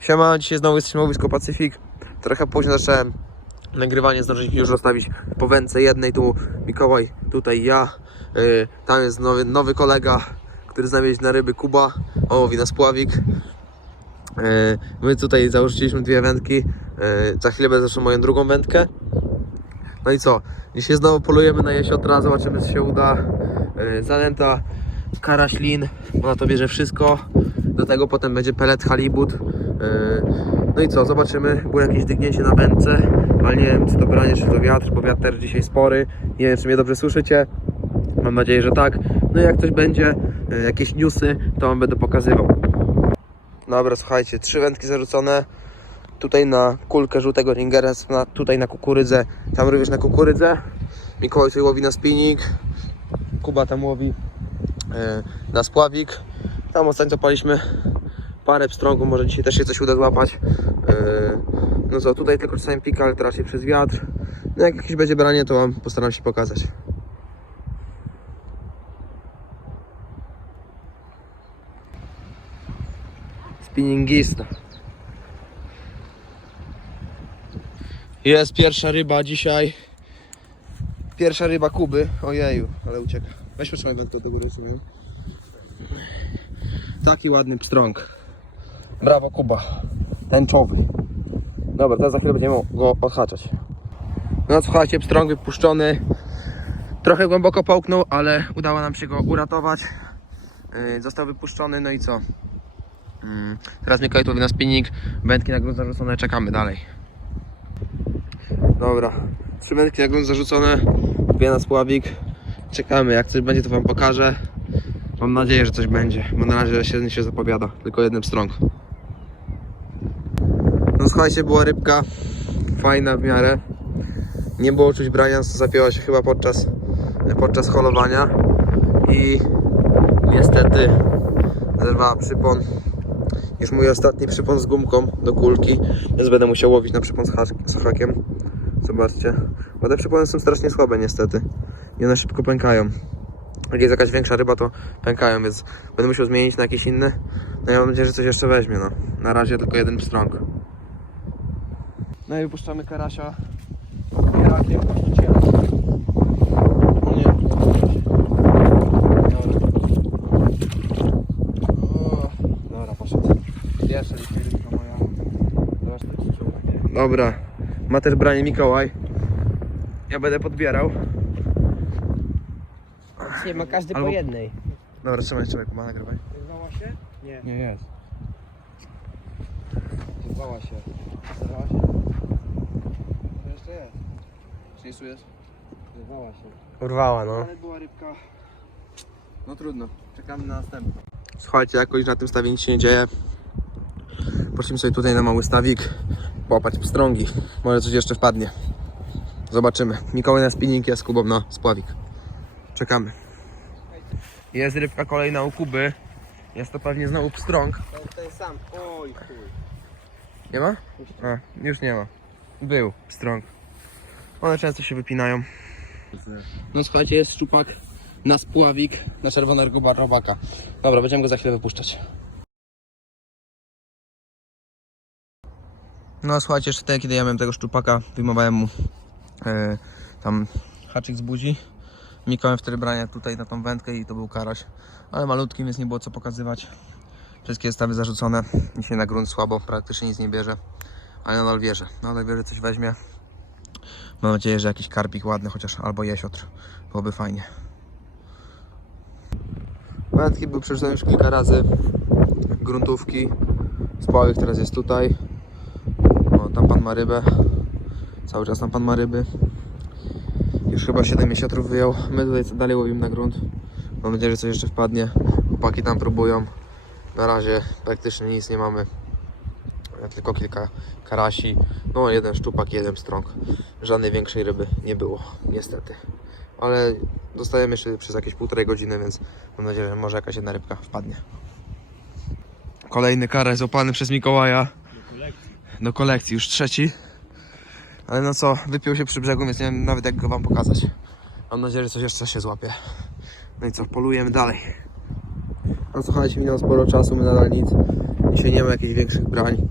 Siema, dzisiaj znowu w łowisku Pacyfik. Trochę późno zacząłem nagrywanie, zdążyliśmy już rozstawić po wędce jednej, tu Mikołaj, tutaj ja. Yy, tam jest nowy, nowy kolega, który zna na ryby, Kuba. O, łowi na spławik. Yy, my tutaj założyliśmy dwie wędki. Yy, za chwilę będę zaczął moją drugą wędkę. No i co? Dzisiaj znowu polujemy na jesiotra, zobaczymy co się uda. Yy, zanęta, karaślin, ona to bierze wszystko. Do tego potem będzie pelet halibut. Yy, No i co, zobaczymy. Było jakieś dygnięcie na wędce, ale nie wiem czy to branie, czy to wiatr, bo wiatr dzisiaj spory. Nie wiem czy mnie dobrze słyszycie. Mam nadzieję, że tak. No i jak coś będzie, yy, jakieś newsy, to wam będę pokazywał. Dobra, słuchajcie, trzy wędki zarzucone. Tutaj na kulkę żółtego ringera, tutaj na kukurydzę, tam również na kukurydzę. Mikołaj tutaj łowi na spinning. Kuba tam łowi e, na spławik. Tam ostatnio zapaliśmy parę pstrągów, może dzisiaj też się coś uda złapać. E, no co, tutaj tylko czasami pika, ale raczej przez wiatr. No jak jakieś będzie branie, to Wam postaram się pokazać. Spinningista. Jest pierwsza ryba dzisiaj. Pierwsza ryba Kuby. Ojeju, ale ucieka. Weź potrzymaj wędkę do góry, sobie. Taki ładny pstrąg. Brawo Kuba. Tęczowy. Dobra, teraz za chwilę będziemy go odhaczać. No słuchajcie, pstrąg wypuszczony. Trochę głęboko połknął, ale udało nam się go uratować. Yy, został wypuszczony, no i co? Mm, teraz Mikołaj tu na spinning, wędki na grunt zarzucone, czekamy dalej. Dobra, trzy wędki na grunt zarzucone, dwie na spławik. Czekamy, jak coś będzie to wam pokażę. Mam nadzieję, że coś będzie, bo na razie się, się zapowiada, tylko jeden pstrąg. No słuchajcie, była rybka, fajna w miarę. Nie było czuć brania, zapięła się chyba podczas, podczas holowania i niestety zerwała przypon. Już mój ostatni przypon z gumką do kulki, więc będę musiał łowić na przypon z, hak- z hakiem. Zobaczcie, bo te przypony są strasznie słabe niestety i one szybko pękają. Jak jest jakaś większa ryba, to pękają, więc będę musiał zmienić na jakiś inny. No ja mam nadzieję, że coś jeszcze weźmie, no. Na razie tylko jeden pstrąg. No i wypuszczamy karasia. Rakiem. Nie. O, Dobra, poszedł. Moja. Zobacz, to czuł. Dobra, ma też branie Mikołaj. Ja będę podbierał. Dzisiaj ma każdy Albo- po jednej. Dobra, trzymaj, trzymaj, pomaga, nagrywaj. Zerwała się? Nie. Nie jest. Zerwała się. Zerwała się? Jeszcze jest. Czy nie jest? Zerwała się. Urwała, no. Ale była rybka. No trudno, czekamy na następną. Słuchajcie, jakoś na tym stawie nic się nie dzieje. Poszliśmy sobie tutaj na mały stawik, połapać pstrągi. Może coś jeszcze wpadnie. Zobaczymy. Mikołaj na spinning, jest Kubą na spławik. Czekamy. Jest rybka kolejna u Kuby. Jest to pewnie znowu pstrąg. Ten, ten sam. Oj chuj. Nie ma? A, już nie ma. Był pstrąg. One często się wypinają. No słuchajcie, jest szczupak na spławik na czerwonego robaka. Dobra, będziemy go za chwilę wypuszczać. No słuchajcie, jeszcze wtedy, kiedy ja miałem tego szczupaka, wyjmowałem mu e, tam haczyk z buzi. Mikałem wtedy brania tutaj na tą wędkę i to był karaś. Ale malutki, więc nie było co pokazywać. Wszystkie stawy zarzucone. Dzisiaj na grunt słabo, praktycznie nic nie bierze. Ale nadal wierzę. Nadal wierzę, coś weźmie. Mam nadzieję, że jakiś karpik ładny, chociaż albo jesiotr. Byłoby fajnie. Wędki były przerzucone już kilka razy. Gruntówki. Spławik teraz jest tutaj. O, tam pan ma rybę. Cały czas tam pan ma ryby. Już chyba 7 jesiotrów wyjął. My tutaj dalej łowimy na grunt. Mam nadzieję, że coś jeszcze wpadnie. Chłopaki tam próbują. Na razie praktycznie nic nie mamy. Tylko kilka karasi. No jeden szczupak, jeden strąg. Żadnej większej ryby nie było, niestety. Ale dostajemy jeszcze przez jakieś półtorej godziny, więc mam nadzieję, że może jakaś jedna rybka wpadnie. Kolejny karę złapany przez Mikołaja. Do kolekcji, już trzeci. Ale no co, wypiął się przy brzegu, więc nie wiem nawet jak go wam pokazać. Mam nadzieję, że coś jeszcze się złapie. No i co, polujemy dalej. No słuchajcie, minęło sporo czasu, my nadal nic. Dzisiaj nie ma jakichś większych brań.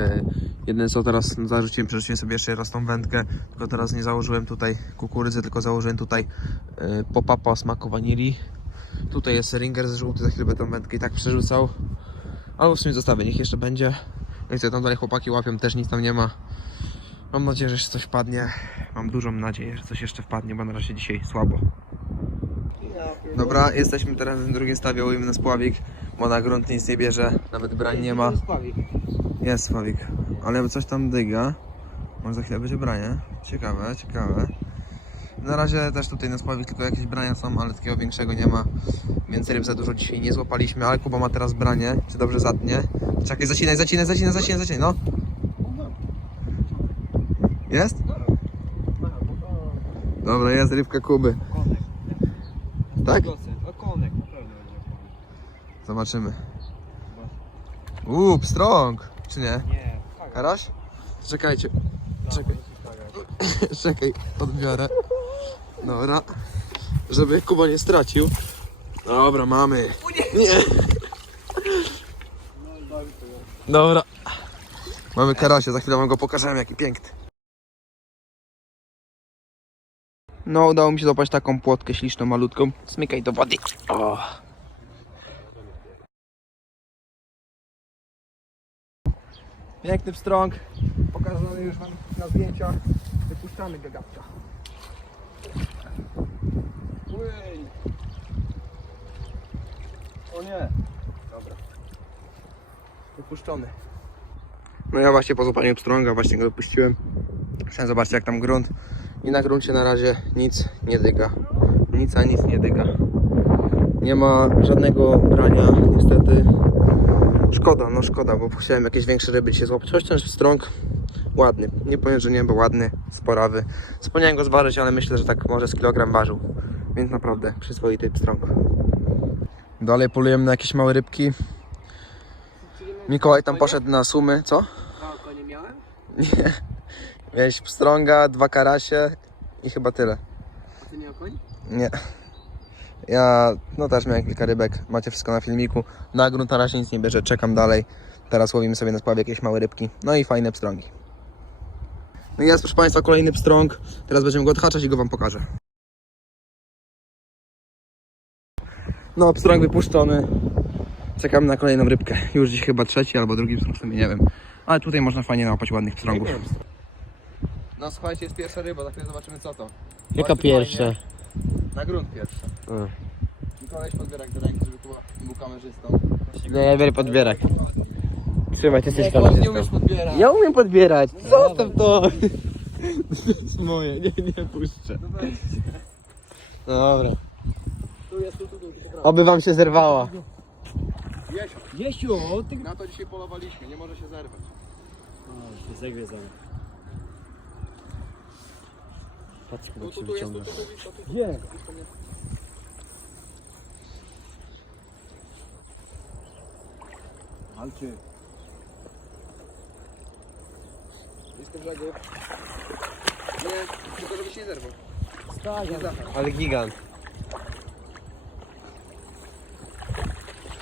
E, Jedyne co teraz zarzuciłem, przerzuciłem sobie jeszcze raz tą wędkę, tylko teraz nie założyłem tutaj kukurydzy, tylko założyłem tutaj e, pop-upa smaku wanilii. Tutaj jest ringer z żółty, za chwilę będę tą wędkę i tak przerzucał. Albo w sumie zostawię, niech jeszcze będzie. No i co tam dalej chłopaki łapią, też nic tam nie ma. Mam nadzieję, że jeszcze coś wpadnie. Mam dużą nadzieję, że coś jeszcze wpadnie, bo na razie dzisiaj słabo. Dobra, jesteśmy teraz w drugim stawie, ujmy na spławik, bo na grunt nic nie bierze, nawet brań nie ma. Jest spławik, ale coś tam dyga. Może za chwilę będzie branie. Ciekawe, ciekawe. Na razie też tutaj na spławik tylko jakieś brania są, ale takiego większego nie ma. Więc ryb za dużo dzisiaj nie złapaliśmy, ale Kuba ma teraz branie. Czy dobrze zatnie? Czekaj, zacinaj, zacinaj, zacinaj, zacinaj, zacinaj, no. Jest? Dobra, jest rybka Kuby. Tak? Zobaczymy. Uuu, strong! Czy nie? Nie, tak. Karaś? Czekajcie. Czekaj. Czekaj, odbiorę. Dobra. Żeby Kuba nie stracił. Dobra, mamy. Nie. Dobra. Mamy karasia, za chwilę wam go pokażemy, jaki piękny. No, udało mi się złapać taką płotkę śliczną, malutką. Smykaj do wody. O. Piękny pstrąg. Pokazany już wam na zdjęciach. Wypuszczamy gagatka. Płyń. O nie. Dobra. Wypuszczony. No ja właśnie po złapaniu pstrąga właśnie go wypuściłem. Chciałem zobaczyć jak tam grunt. I na gruncie na razie nic nie dyga. Nic a nic nie dyga. Nie ma żadnego brania niestety. Szkoda, no szkoda, bo chciałem jakieś większe ryby dzisiaj złapać. Choć ten pstrąg ładny. Nie powiem, że nie, bo ładny, sporawy. Wspomniałem go zważyć, ale myślę, że tak może z kilogram ważył. Więc naprawdę przyzwoity pstrąg. Dalej polujemy na jakieś małe rybki. Mikołaj tam poszedł na sumy, co? To nie miałem? Nie. Miałeś pstrąga, dwa karasie i chyba tyle. A ty miał koń? Nie. Ja no też miałem kilka rybek, macie wszystko na filmiku. Na grunt na razie nic nie bierze, czekam dalej. Teraz łowimy sobie na sprawie jakieś małe rybki. No i fajne pstrągi. No i jest proszę Państwa kolejny pstrąg. Teraz będziemy go odhaczać i go Wam pokażę. No pstrąg wypuszczony. Czekamy na kolejną rybkę. Już dziś chyba trzeci albo drugi pstrąg, w sumie nie wiem. Ale tutaj można fajnie nałapać ładnych pstrągów. No słuchajcie, jest pierwsza ryba, za chwilę zobaczymy co to. Jaka Bardzo pierwsza? fajnie. Na grunt pierwsza. Mikołaj podbierak do ręki, żeby tu był kamerzystą. Nie, ja biorę podbierak. Trzymaj, ty jesteś Nie kamerzystą. umiesz podbierać. Ja umiem podbierać. Zostaw to. To jest moje, nie, nie puszczę. Dobra. Tu jest, tu, tu, tu. Oby wam się zerwała. Jesiu, Jesiu, ty... na to dzisiaj polowaliśmy, nie może się zerwać. Jest zagwiezony. Patrz, chyba tu, się tu jest? Walczy. Blisko brzegu. Nie, tylko żeby się nie zerwał. Staję. Ale gigant.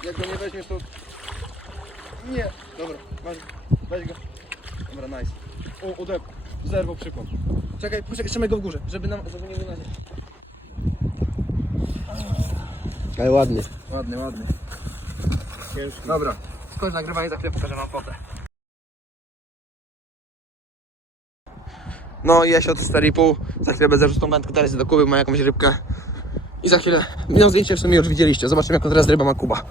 Jak go nie weźmiesz, to... Nie. Dobra, masz, weź go. Dobra, nice. O, odep. Zerwał przykład. Czekaj, poczekaj, trzymaj go w górze, żeby, nam, żeby nie był na ziemi. Ale ładny. Ładny, ładny. Ciężki. Dobra, skończ nagrywanie, za chwilę pokażę wam fotę. No i ja się od 4,5, za chwilę bez zarzutą wędkę, teraz do Kuby, ma jakąś rybkę. I za chwilę, no zdjęcie w sumie już widzieliście, zobaczymy jaką teraz ryba ma Kuba.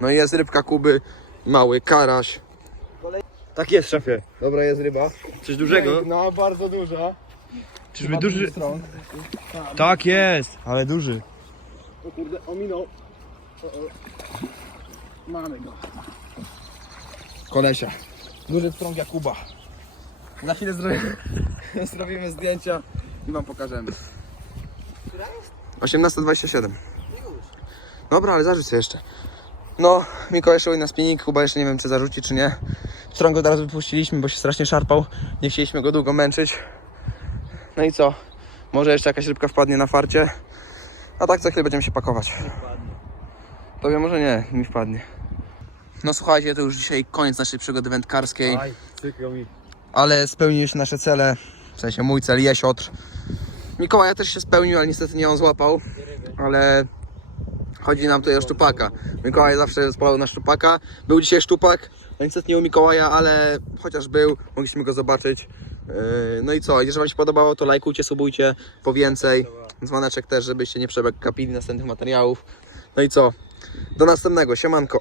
No i jest rybka Kuby, mały karaś. Tak jest, szefie. Dobra, jest ryba. Coś dużego? No, bardzo duża. Czyżby duży? Strong. Tak jest, ale duży. O kurde, ominął. O, o. Mamy go. Kolesia. Duży strąg Jakuba. Za chwilę zrobimy, zrobimy zdjęcia i wam pokażemy. 18.27. Dobra, ale zarzuć sobie jeszcze. No, Mikołaj jeszcze na spinning, Kuba jeszcze nie wiem czy zarzuci czy nie. Strąg go teraz wypuściliśmy, bo się strasznie szarpał. Nie chcieliśmy go długo męczyć. No i co? Może jeszcze jakaś rybka wpadnie na farcie. A tak za chwilę będziemy się pakować. Tobie może nie, mi wpadnie. No słuchajcie, to już dzisiaj koniec naszej przygody wędkarskiej, Aj, przykro mi. ale spełniły się nasze cele, w sensie mój cel, jesiotr. Mikołaja też się spełnił, ale niestety nie on złapał, ale chodzi nam tutaj o szczupaka. Mikołaj zawsze spalał na szczupaka, był dzisiaj szczupak, no niestety nie u Mikołaja, ale chociaż był, mogliśmy go zobaczyć. Yy, No i co, jeżeli Wam się podobało, to lajkujcie, subujcie po więcej. Dzwoneczek też, żebyście nie przegapili następnych materiałów. No i co, do następnego, siemanko.